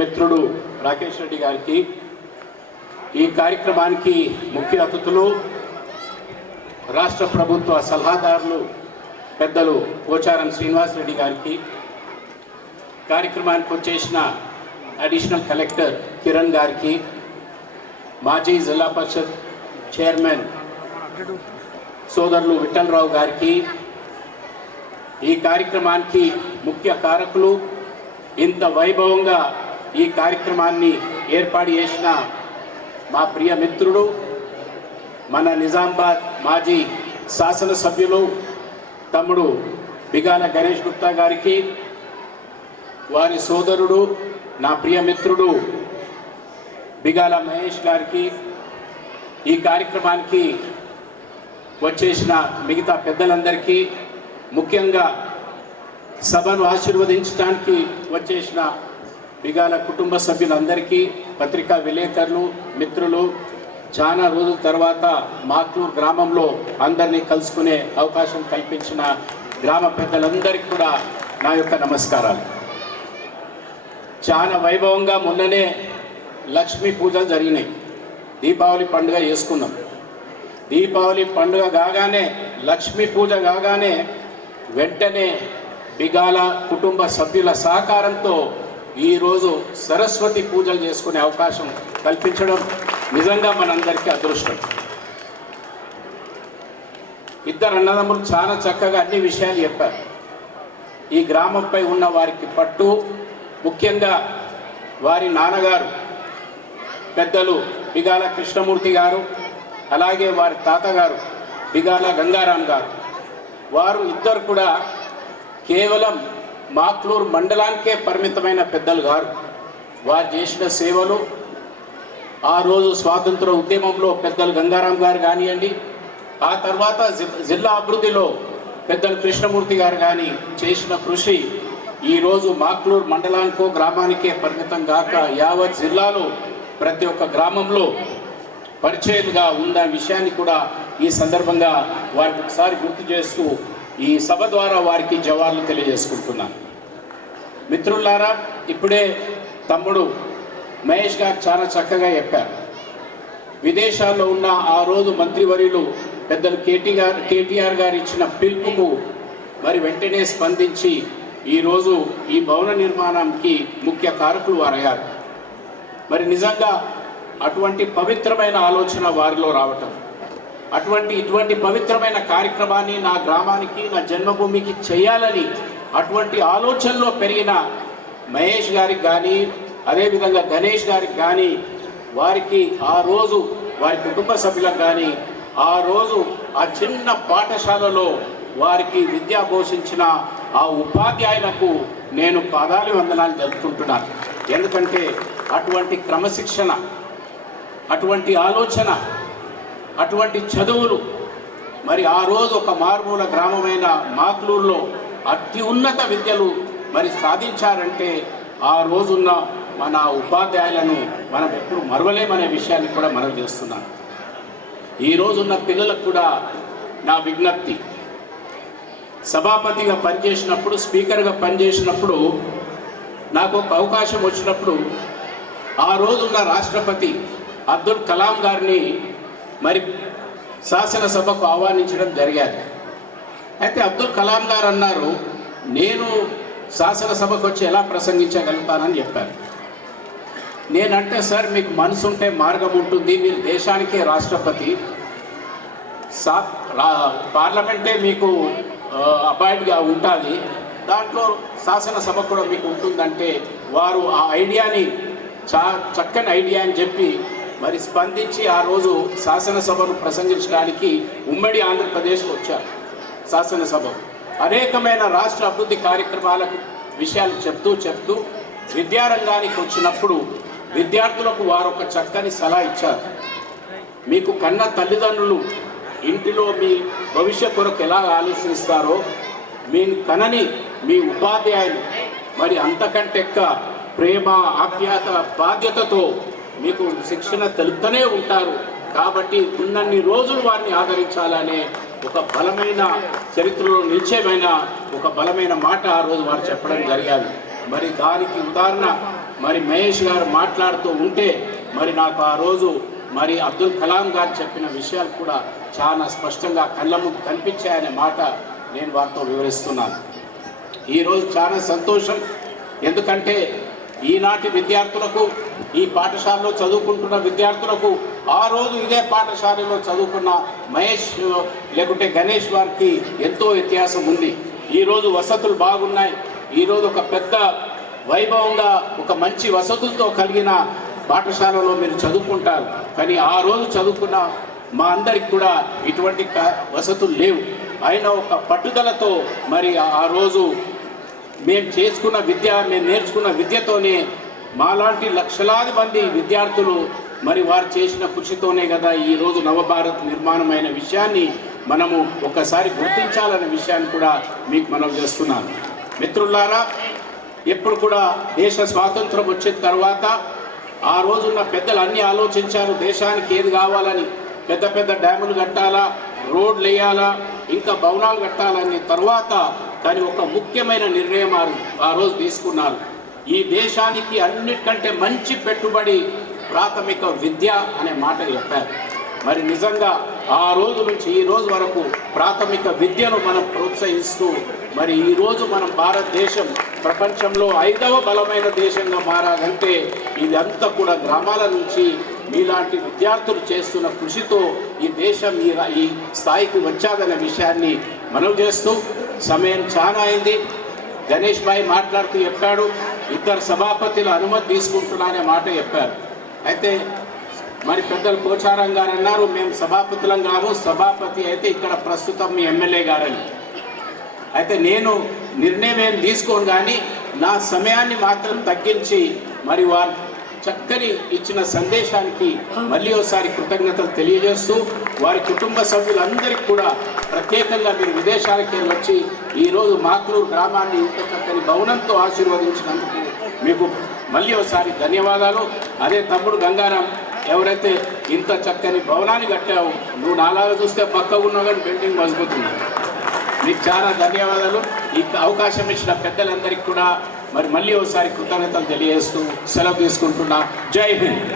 మిత్రుడు రాకేష్ రెడ్డి గారికి ఈ కార్యక్రమానికి ముఖ్య అతిథులు రాష్ట్ర ప్రభుత్వ సలహాదారులు పెద్దలు పోచారం శ్రీనివాస్ రెడ్డి గారికి కార్యక్రమానికి వచ్చేసిన అడిషనల్ కలెక్టర్ కిరణ్ గారికి మాజీ జిల్లా పరిషత్ చైర్మన్ సోదరులు విఠలరావు గారికి ఈ కార్యక్రమానికి ముఖ్య కారకులు ఇంత వైభవంగా ఈ కార్యక్రమాన్ని ఏర్పాటు చేసిన మా ప్రియ మిత్రుడు మన నిజామాబాద్ మాజీ శాసనసభ్యులు తమ్ముడు బిగాల గణేష్ గుప్తా గారికి వారి సోదరుడు నా ప్రియ మిత్రుడు బిగాల మహేష్ గారికి ఈ కార్యక్రమానికి వచ్చేసిన మిగతా పెద్దలందరికీ ముఖ్యంగా సభను ఆశీర్వదించడానికి వచ్చేసిన బిగాల కుటుంబ సభ్యులందరికీ పత్రికా విలేకరులు మిత్రులు చాలా రోజుల తర్వాత మాక్లూరు గ్రామంలో అందరినీ కలుసుకునే అవకాశం కల్పించిన గ్రామ పెద్దలందరికీ కూడా నా యొక్క నమస్కారాలు. చాలా వైభవంగా మొన్ననే లక్ష్మీ పూజలు జరిగినాయి. దీపావళి పండుగ చేసుకున్నాం. దీపావళి పండుగ కాగానే లక్ష్మీ పూజ కాగానే వెంటనే బిగాల కుటుంబ సభ్యుల సహకారంతో ఈరోజు సరస్వతి పూజలు చేసుకునే అవకాశం కల్పించడం నిజంగా మనందరికీ అదృష్టం. ఇద్దరు అన్నదమ్ములు చాలా చక్కగా అన్ని విషయాలు చెప్పారు. ఈ గ్రామంపై ఉన్న వారికి పట్టు ముఖ్యంగా వారి నాన్నగారు పెద్దలు బిగాల కృష్ణమూర్తి గారు అలాగే వారి తాతగారు బిగాల గంగారాం గారు. వారు ఇద్దరు కూడా కేవలం మాక్లూరు మండలానికే పరిమితమైన పెద్దలు గారు. వారు చేసిన సేవలు ఆ రోజు స్వాతంత్ర ఉద్యమంలో పెద్దలు గంగారాం గారు కానివ్వండి ఆ తర్వాత జిల్లా అభివృద్ధిలో పెద్దలు కృష్ణమూర్తి గారు కానీ చేసిన కృషి ఈరోజు మాక్లూరు మండలానికో గ్రామానికే పరిమితం కాక యావత్ జిల్లాలో ప్రతి ఒక్క గ్రామంలో పరిచయంగా ఉన్న విషయాన్ని కూడా ఈ సందర్భంగా వారికి ఒకసారి గుర్తు చేస్తూ ఈ సభ ద్వారా వారికి జవాబులు తెలియజేసుకుంటున్నాను మిత్రులారా ఇప్పుడే తమ్ముడు మహేష్ గారు చాలా చక్కగా చెప్పారు. విదేశాల్లో ఉన్న ఆ రోజు మంత్రివర్యులు పెద్దలు కేటీ గారు కేటీఆర్ గారు ఇచ్చిన పిలుపుకు మరి వెంటనే స్పందించి ఈరోజు ఈ భవన నిర్మాణానికి ముఖ్య కారకులు వారయ్యారు. మరి నిజంగా అటువంటి పవిత్రమైన ఆలోచన వారిలో రావటం అటువంటి ఇటువంటి పవిత్రమైన కార్యక్రమాన్ని నా గ్రామానికి నా జన్మభూమికి చేయాలని అటువంటి ఆలోచనలో పెరిగిన మహేష్ గారికి కానీ అదేవిధంగా గణేష్ గారికి కానీ వారికి ఆ రోజు వారి కుటుంబ సభ్యులకు కానీ ఆ రోజు ఆ చిన్న పాఠశాలలో వారికి విద్య పోషించిన ఆ ఉపాధ్యాయులకు నేను పాదాలు వందనాలు జరుపుకుంటున్నాను ఎందుకంటే అటువంటి క్రమశిక్షణ అటువంటి ఆలోచన అటువంటి చదువులు మరి ఆ రోజు ఒక మారుమూల గ్రామమైన మాక్లూరులో అతి ఉన్నత విద్యలు మరి సాధించారంటే ఆ రోజున్న మన ఉపాధ్యాయులను మనం ఎప్పుడు మరవలేమనే విషయాన్ని కూడా మనం చేస్తున్నాం. ఈ రోజున్న పిల్లలకు కూడా నా విజ్ఞప్తి. సభాపతిగా పనిచేసినప్పుడు స్పీకర్గా పనిచేసినప్పుడు నాకు ఒక అవకాశం వచ్చినప్పుడు ఆ రోజున్న రాష్ట్రపతి అబ్దుల్ కలాం గారిని మరి శాసనసభకు ఆహ్వానించడం జరిగాది అయితే అబ్దుల్ కలాం గారు అన్నారు నేను శాసనసభకు వచ్చి ఎలా ప్రసంగించగలుగుతానని చెప్పారు. నేనంటే సార్ మీకు మనసు ఉంటే మార్గం ఉంటుంది. మీరు దేశానికే రాష్ట్రపతి. సా పార్లమెంటే మీకు అపాయింట్గా ఉంటుంది దాంట్లో శాసనసభ కూడా మీకు ఉంటుందంటే వారు ఆ ఐడియాని చా చక్కని ఐడియా అని చెప్పి మరి స్పందించి ఆ రోజు శాసనసభను ప్రసంగించడానికి ఉమ్మడి ఆంధ్రప్రదేశ్కి వచ్చారు శాసనసభ. అనేకమైన రాష్ట్ర అభివృద్ధి కార్యక్రమాలకు విషయాలు చెప్తూ చెప్తూ విద్యారంగానికి వచ్చినప్పుడు విద్యార్థులకు వారు ఒక చక్కని సలహా ఇచ్చారు. మీకు కన్న తల్లిదండ్రులు ఇంటిలో మీ భవిష్య కొరకు ఎలా ఆలోచిస్తారో మీ కనని మీ ఉపాధ్యాయులు మరి అంతకంటెక్క ప్రేమ ఆప్యాయత బాధ్యతతో మీకు శిక్షణ తెలుపుతూనే ఉంటారు. కాబట్టి ఉన్నన్ని రోజులు వారిని ఆదరించాలనే ఒక బలమైన చరిత్రలో నిశ్చయమైన ఒక బలమైన మాట ఆ రోజు వారు చెప్పడం జరిగారు. మరి దానికి ఉదాహరణ మరి మహేష్ గారు మాట్లాడుతూ ఉంటే మరి నాకు ఆ రోజు మరి అబ్దుల్ కలాం గారు చెప్పిన విషయాలు కూడా చాలా స్పష్టంగా కళ్ళ ముందు కనిపించాయనే మాట నేను వారితో వివరిస్తున్నాను. ఈరోజు చాలా సంతోషం. ఎందుకంటే ఈనాటి విద్యార్థులకు ఈ పాఠశాలలో చదువుకుంటున్న విద్యార్థులకు ఆ రోజు ఇదే పాఠశాలలో చదువుకున్న మహేష్ లేకుంటే గణేష్ వారికి ఎంతో వ్యత్యాసం ఉంది. ఈరోజు వసతులు బాగున్నాయి. ఈరోజు ఒక పెద్ద వైభవంగా ఒక మంచి వసతులతో కలిగిన పాఠశాలలో మీరు చదువుకుంటారు. కానీ ఆ రోజు చదువుకున్న మా అందరికి కూడా ఇటువంటి వసతులు లేవు. అయినా ఒక పట్టుదలతో మరి ఆ రోజు మేము చేసుకున్న విద్య మేము నేర్చుకున్న విద్యతోనే మాలాంటి లక్షలాది మంది విద్యార్థులు మరి వారు చేసిన కృషితోనే కదా ఈరోజు నవభారత్ నిర్మాణమైన విషయాన్ని మనము ఒకసారి గుర్తించాలనే విషయాన్ని కూడా మీకు మనం చేస్తున్నాను. మిత్రులారా ఎప్పుడు కూడా దేశ స్వాతంత్రం వచ్చిన తర్వాత ఆ రోజున్న పెద్దలు అన్ని ఆలోచించారు దేశానికి ఏది కావాలని. పెద్ద పెద్ద డ్యాములు కట్టాలా రోడ్లు వేయాలా ఇంకా భవనాలు కట్టాలని. తర్వాత కానీ ఒక ముఖ్యమైన నిర్ణయం ఆ రోజు తీసుకున్నారు. ఈ దేశానికి అన్నిటికంటే మంచి పెట్టుబడి ప్రాథమిక విద్య అనే మాట చెప్పారు. మరి నిజంగా ఆ రోజు నుంచి ఈ రోజు వరకు ప్రాథమిక విద్యను మనం ప్రోత్సహిస్తూ మరి ఈరోజు మనం భారతదేశం ప్రపంచంలో ఐదవ బలమైన దేశంగా మారాలంటే ఇదంతా కూడా గ్రామాల నుంచి మీలాంటి విద్యార్థులు చేస్తున్న కృషితో ఈ దేశం ఈ ఈ స్థాయికి వచ్చాదనే విషయాన్ని మనం చేస్తూ సమయం చాలా అయింది. గణేష్ భాయ్ మాట్లాడుతూ చెప్పాడు ఇద్దరు సభాపతుల అనుమతి తీసుకుంటున్నానే మాట చెప్పారు. అయితే మరి పెద్దలు పోచారం గారు అన్నారు మేము సభాపతులం కాము సభాపతి అయితే ఇక్కడ ప్రస్తుతం మీ ఎమ్మెల్యే గారని. అయితే నేను నిర్ణయం ఏం తీసుకోను కానీ నా సమయాన్ని మాత్రం తగ్గించి మరి వారు చక్కని ఇచ్చిన సందేశానికి మళ్ళీ ఒకసారి కృతజ్ఞతలు తెలియజేస్తూ వారి కుటుంబ సభ్యులందరికీ కూడా ప్రత్యేకంగా మీరు విదేశాలకి వచ్చి ఈరోజు మాకులూరు గ్రామాన్ని ఇంత చక్కని భవనంతో ఆశీర్వదించినందుకు మీకు మళ్ళీ ఒకసారి ధన్యవాదాలు. అదే తమ్ముడు గంగారాం ఎవరైతే ఇంత చక్కని భవనాన్ని కట్టావు నువ్వు నాలాగా చూస్తే పక్కగా ఉన్నావు కానీ బిల్డింగ్ మజబూతుంది మీకు చాలా ధన్యవాదాలు. ఈ అవకాశం ఇచ్చిన పెద్దలందరికీ కూడా మరి మళ్ళీ ఒకసారి కృతజ్ఞతలు తెలియజేస్తూ సెలవు తీసుకుంటున్నా. జై హింద్.